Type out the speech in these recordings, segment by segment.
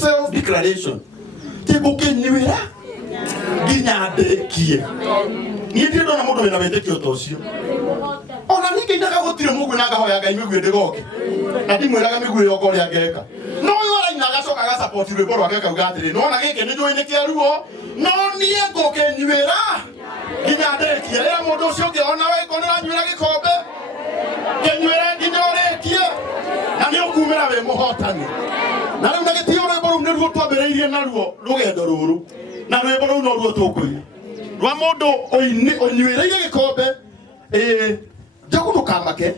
self declaration. Tibuke niwira ginya dekie. Ni ndindo na mundu wina weteke utocio. Ona ninge ndaka gutire mugu na gaho ya Ngai migwe ndigoke. Na ndimwiraga migwe yoko ria ngeka. No yora ina gacoka ga support rwimbo rwake kauga atiri no na gike ni joine kia ruo no nie ngoke niwira ginya dekie. Ria mundu ucio ngiona we konera nywira gikombe. Nywira nginyorekie. Na ni ukumira we muhotani. Na riu ndagitio rwimbo ru ni ruo twambiriirie na ruo rugendo ruru. Na rwimbo ru no ruo tukwira. Rwa mundu onywira gikombe Jogu nukamake.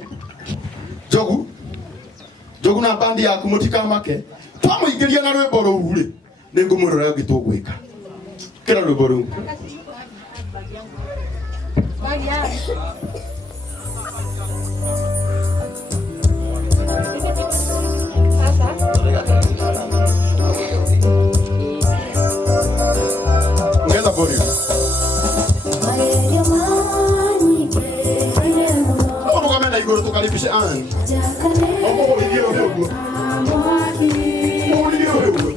Jogu na bandi yaku mutikamake. Twamuingiria na rwimbo ruu ri ningumurora gitugwika. Kira rwimbo ruu. Ngeza bori. Igoro tukaribishe ani. Omo ulidio huko. Ulidio huko.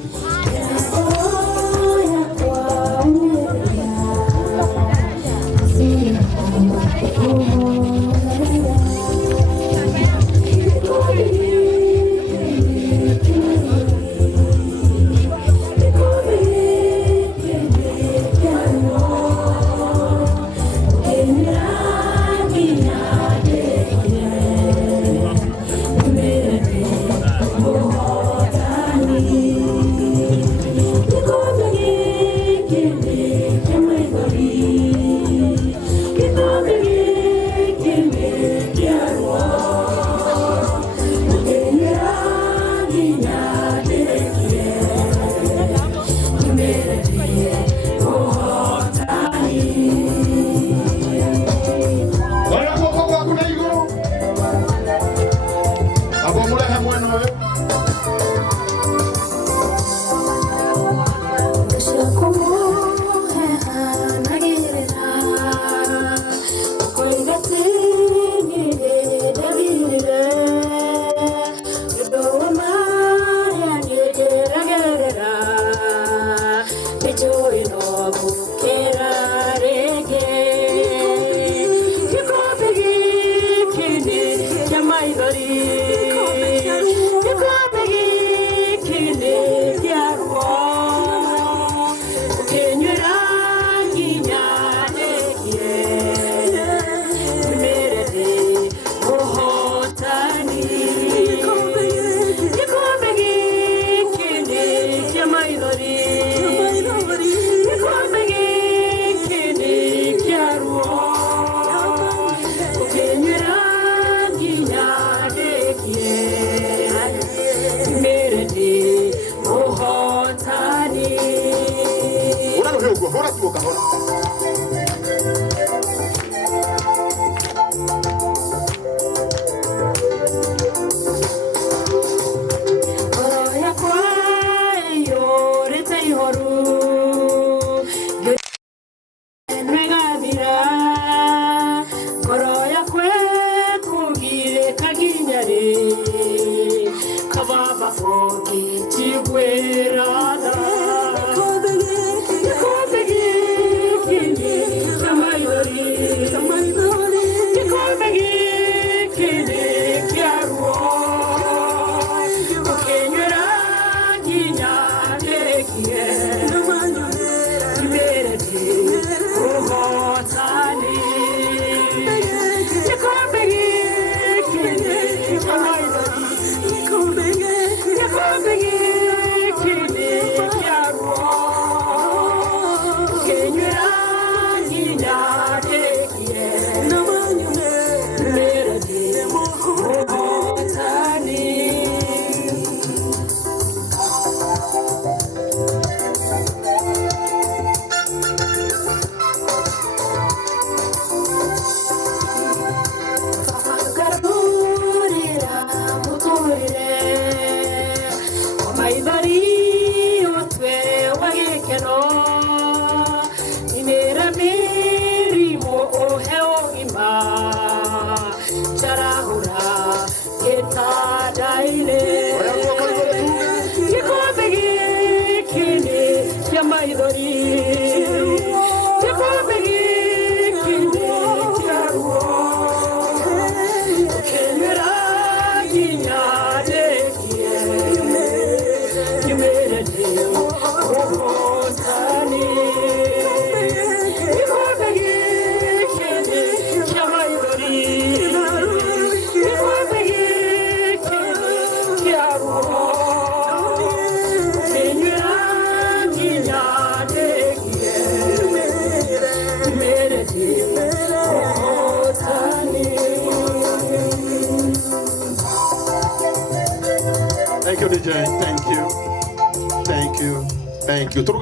Thank you, DJ. Thank you. Thank you. Thank you.